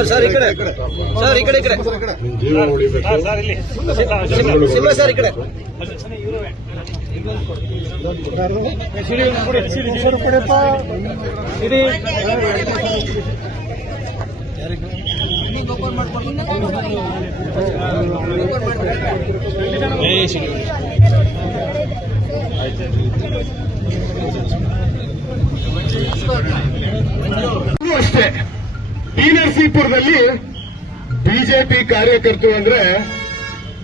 Sir ಈ ಕಡೆ sir, ಈ ಕಡೆ ಶಿವ ಸರ್, ಈ ಕಡೆ ಅಷ್ಟೇ ಟಿ ನರಸೀಪುರದಲ್ಲಿ ಬಿಜೆಪಿ ಕಾರ್ಯಕರ್ತರು ಅಂದ್ರೆ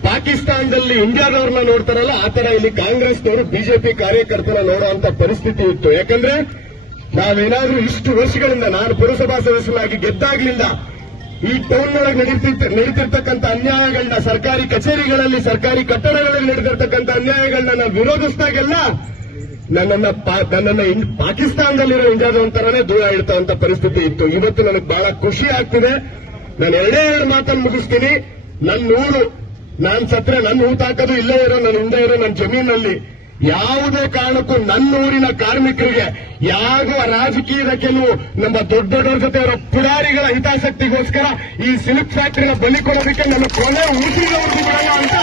ಪಾಕಿಸ್ತಾನದಲ್ಲಿ ಇಂಡಿಯಾದವ್ರನ್ನ ನೋಡ್ತಾರಲ್ಲ ಆ ತರ ಇಲ್ಲಿ ಕಾಂಗ್ರೆಸ್ನವರು ಬಿಜೆಪಿ ಕಾರ್ಯಕರ್ತನ ನೋಡುವಂತ ಪರಿಸ್ಥಿತಿ ಇತ್ತು. ಯಾಕಂದ್ರೆ ನಾವೇನಾದ್ರೂ ಇಷ್ಟು ವರ್ಷಗಳಿಂದ ನಾನು ಪುರಸಭಾ ಸದಸ್ಯನಾಗಿ ಗೆದ್ದಾಗ್ಲಿಂದ ಈ ಟೌನ್ ಒಳಗೆ ನಡೀತಿರ್ತಕ್ಕಂಥ ಅನ್ಯಾಯಗಳನ್ನ, ಸರ್ಕಾರಿ ಕಚೇರಿಗಳಲ್ಲಿ, ಸರ್ಕಾರಿ ಕಟ್ಟಡಗಳಲ್ಲಿ ನಡೆದಿರ್ತಕ್ಕಂಥ ಅನ್ಯಾಯಗಳನ್ನ ನಾವು ವಿರೋಧಿಸಿದಾಗೆಲ್ಲ ನನ್ನನ್ನ ಪಾಕಿಸ್ತಾನದಲ್ಲಿರೋ ಇಂಡಿಯಾದವಂತರನೇ ದೂರ ಇಡ್ತಾವಂತ ಪರಿಸ್ಥಿತಿ ಇತ್ತು. ಇವತ್ತು ನನಗೆ ಬಹಳ ಖುಷಿ ಆಗ್ತಿದೆ. ನಾನು ಎರಡೇ ಮಾತನ್ನು ಮುಗಿಸ್ತೀನಿ. ನನ್ನ ಊರು, ನಾನ್ ಸತ್ರೆ ನನ್ನ ಊಟ ಹಾಕೋದು ಇಲ್ಲೇ ಇರೋ, ನನ್ನ ಹಿಂದೆ ಇರೋ ನನ್ನ ಜಮೀನಲ್ಲಿ ಯಾವುದೇ ಕಾರಣಕ್ಕೂ ನನ್ನ ಊರಿನ ಕಾರ್ಮಿಕರಿಗೆ ಯಾವ ರಾಜಕೀಯದ ಕೆಲವು ನಮ್ಮ ದೊಡ್ಡ ದೊಡ್ಡವ್ರ ಜೊತೆ ಅವರ ಪುಡಾರಿಗಳ ಹಿತಾಸಕ್ತಿಗೋಸ್ಕರ ಈ ಸಿಲ್ಕ್ ಫ್ಯಾಕ್ಟರಿನ ಬಲಿ ಕೊಡೋದಕ್ಕೆ ನನ್ನ ಕೊನೆ ಉಳಿಸಿದ ಬಿಡಲ್ಲ ಅಂತ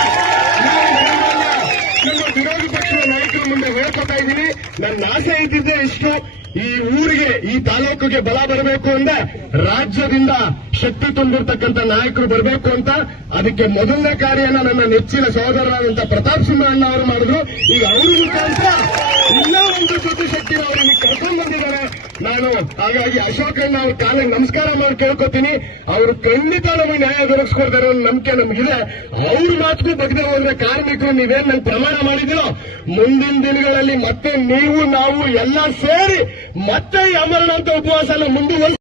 ನಮ್ಮ ವಿರೋಧ ಪಕ್ಷದ ನಾಯಕರ ಮುಂದೆ ಹೇಳ್ಕೊತಾ ಇದ್ದೀನಿ. ನನ್ನ ಆಸೆ ಇದ್ದಿದ್ದೆ ಇಷ್ಟು, ಈ ಊರಿಗೆ, ಈ ತಾಲೂಕಿಗೆ ಬಲ ಬರಬೇಕು ಅಂದ್ರೆ ರಾಜ್ಯದಿಂದ ಶಕ್ತಿ ತುಂಬಿರ್ತಕ್ಕಂಥ ನಾಯಕರು ಬರಬೇಕು ಅಂತ. ಅದಕ್ಕೆ ಮೊದಲನೇ ಕಾರ್ಯನ ನನ್ನ ನೆಚ್ಚಿನ ಸಹೋದರರಾದಂತಹ ಪ್ರತಾಪ್ ಸಿಂಹ ಅಣ್ಣ ಅವರು ಮಾಡಿದ್ರು. ಈಗ ಅವ್ರ ಮುಖಾಂತರ ಇನ್ನೂ ಒಂದು ಜೊತೆ ಶಕ್ತಿನ ಅವರಿಗೆ ಕರ್ಕೊಂಡು ಬಂದಿದ್ದಾರೆ. ನಾನು ಹಾಗಾಗಿ ಅಶೋಕರನ್ನ ಅವ್ರ ಕಾಲಿಗೆ ನಮಸ್ಕಾರ ಮಾಡಿ ಕೇಳ್ಕೊತೀನಿ. ಅವರು ಖಂಡಿತ ನಮಗೆ ನ್ಯಾಯ ದೊರಕಿಸ್ಕೊಡ್ತಾರೆ ಅನ್ನೋ ನಂಬಿಕೆ ನಮಗಿದೆ. ಅವ್ರ ಮಾತುಗೂ ಬಗ್ಗದೆ ಹೋದ್ರೆ ಕಾರ್ಮಿಕರು ನೀವೇನ್ ನಂಗೆ ಪ್ರಮಾಣ ಮಾಡಿದಿರೋ ಮುಂದಿನ ದಿನಗಳಲ್ಲಿ ಮತ್ತೆ ನೀವು ನಾವು ಎಲ್ಲ ಸೇರಿ ಮತ್ತೆ ಈ ಅಮರನಾಥ ಉಪವಾಸನ ಮುಂದುವರಿಸಿ